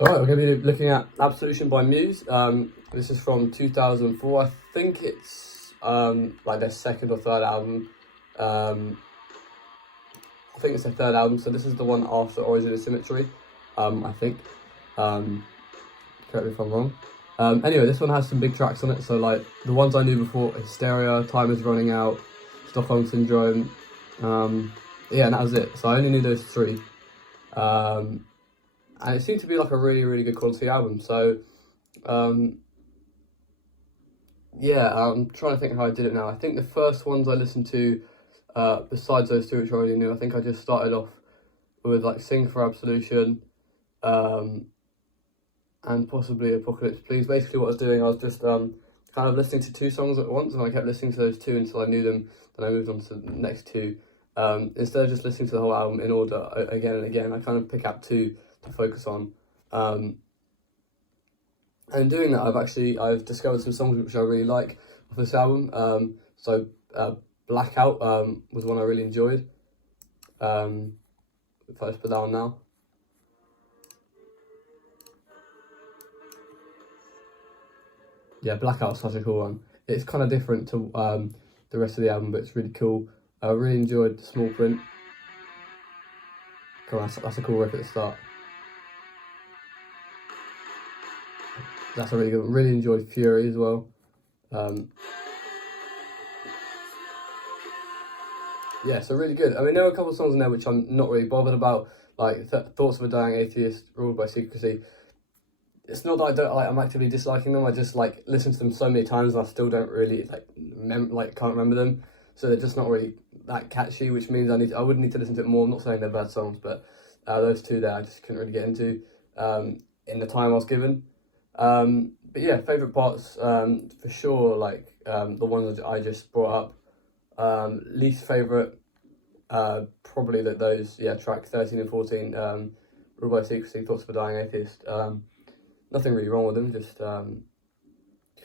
Alright, we're going to be looking at Absolution by Muse. This is from 2004. I think it's like their second or third album. I think it's their third album, so this is the one after Origin of Symmetry, I think. Correct me if I'm wrong. Anyway, this one has some big tracks on it, so like the ones I knew before: Hysteria, Time Is Running Out, Stockholm Syndrome. Yeah, and that was it. So I only knew those three. And it seemed to be like a really, really good quality album. So, yeah, I'm trying to think how I did it now. I think the first ones I listened to, besides those two which I already knew, I think I just started off with like Sing for Absolution, and possibly Apocalypse Please. Basically what I was doing, I was just kind of listening to two songs at once, and I kept listening to those two until I knew them. Then I moved on to the next two. Instead of just listening to the whole album in order again and again, I kind of pick out two to focus on. And in doing that, I've discovered some songs which I really like of this album. So Blackout was one I really enjoyed. If I just put that on now. Yeah, Blackout's such a cool one. It's kind of different to the rest of the album, but it's really cool. I really enjoyed the Small Print. Come on, that's a cool riff at the start. That's a really good one. Really enjoyed Fury as well. Yeah, so really good. I mean, there were a couple of songs in there which I'm not really bothered about, like Thoughts of a Dying Atheist, Ruled by Secrecy. It's not that I don't like, I'm actively disliking them. I just like listen to them so many times and I still don't really can't remember them. So they're just not really that catchy, which means I would need to listen to it more. I'm not saying they're bad songs, but those two there I just couldn't really get into in the time I was given. But yeah, favourite parts for sure, like the ones that I just brought up. Least favourite, probably those track 13 and 14, Ruled by Secrecy, Thoughts of a Dying Atheist. Nothing really wrong with them, just kind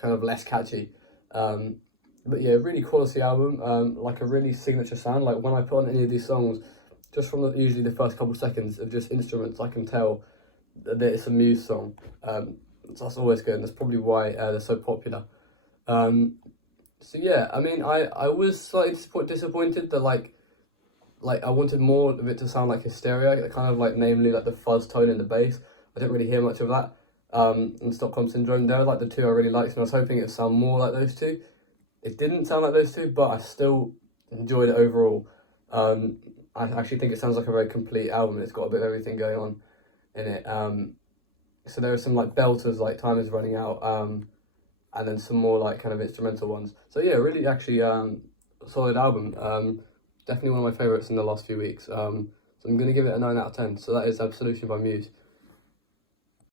of less catchy. But yeah, really quality album, like a really signature sound. Like when I put on any of these songs, just from usually the first couple of seconds of just instruments, I can tell that it's a Muse song. So that's always good, and that's probably why they're so popular. So yeah, I mean, I was slightly disappointed that like I wanted more of it to sound like Hysteria, kind of like namely like the fuzz tone in the bass. I didn't really hear much of that. And Stockholm Syndrome, they were like the two I really liked, and I was hoping it would sound more like those two. It didn't sound like those two, but I still enjoyed it overall. I actually think it sounds like a very complete album. It's got a bit of everything going on in it. So there are some like belters, like Time Is Running Out, and then some more like kind of instrumental ones. So yeah, really actually solid album. Definitely one of my favourites in the last few weeks. So I'm going to give it a 9 out of 10. So that is Absolution by Muse.